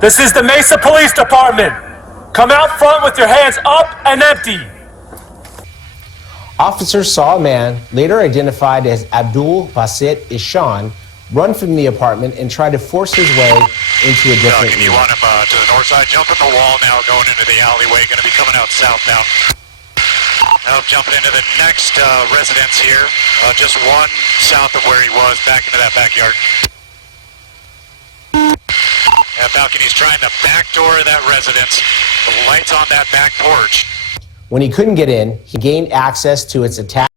This is the Mesa Police Department. Come out front with your hands up and empty. Officers saw a man, later identified as Abdul Basit Ishan, run from the apartment and try to force his way into a different unit. You want him to the north side, jumping the wall now, going into the alleyway, going to be coming out southbound. Now jumping into the next residence here, just one south of where he was, back into that backyard. That balcony's trying to backdoor that residence. The lights on that back porch. When he couldn't get in, he gained access to its attached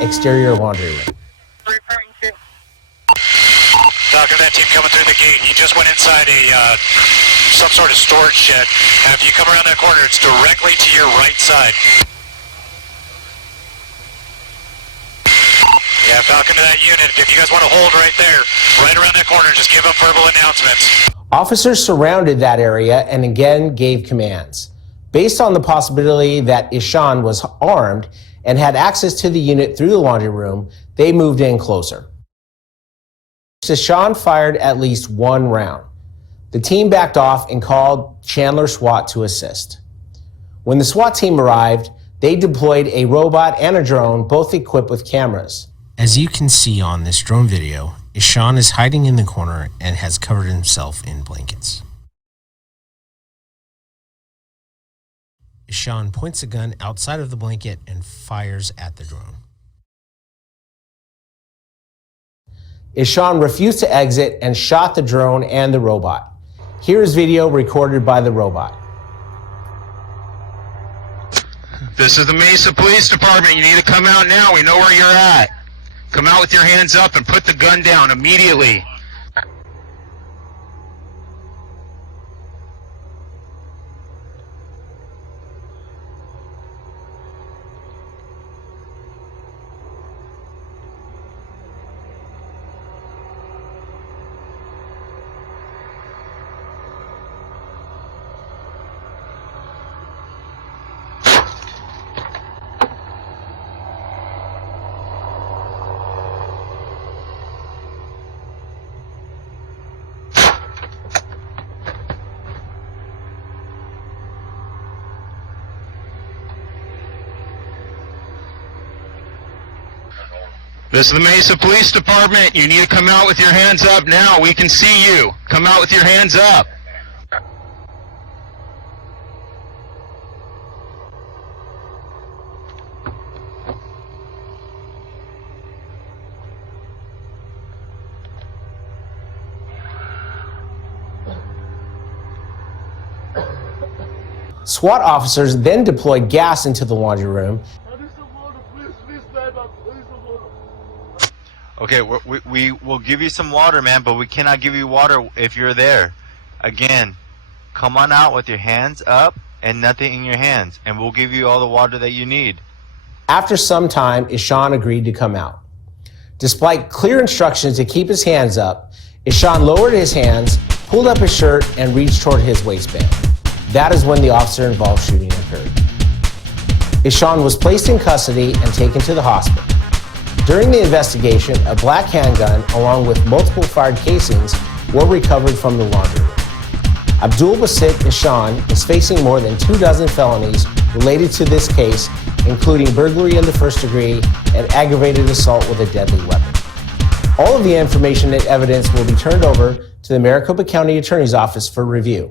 exterior laundry room. Talking to that team coming through the gate. He just went inside some sort of storage shed. After you come around that corner, it's directly to your right side. Yeah, Falcon to that unit. If you guys want to hold right there, right around that corner, just give them verbal announcements. Officers surrounded that area and again gave commands. Based on the possibility that Ishan was armed and had access to the unit through the laundry room, they moved in closer. Ishan fired at least one round. The team backed off and called Chandler SWAT to assist. When the SWAT team arrived, they deployed a robot and a drone, both equipped with cameras. As you can see on this drone video, Ishan is hiding in the corner and has covered himself in blankets. Ishan points a gun outside of the blanket and fires at the drone. Ishan refused to exit and shot the drone and the robot. Here is video recorded by the robot. This is the Mesa Police Department. You need to come out now. We know where you're at. Come out with your hands up and put the gun down immediately. This is the Mesa Police Department. You need to come out with your hands up now. We can see you. Come out with your hands up. SWAT officers then deployed gas into the laundry room. Okay, we will give you some water, man, but we cannot give you water if you're there. Again, come on out with your hands up and nothing in your hands, and we'll give you all the water that you need. After some time, Ishan agreed to come out. Despite clear instructions to keep his hands up, Ishan lowered his hands, pulled up his shirt, and reached toward his waistband. That is when the officer-involved shooting occurred. Ishan was placed in custody and taken to the hospital. During the investigation, a black handgun, along with multiple fired casings, were recovered from the laundry room. Abdul Basit Ishan is facing more than 24 felonies related to this case, including burglary in the first degree and aggravated assault with a deadly weapon. All of the information and evidence will be turned over to the Maricopa County Attorney's Office for review.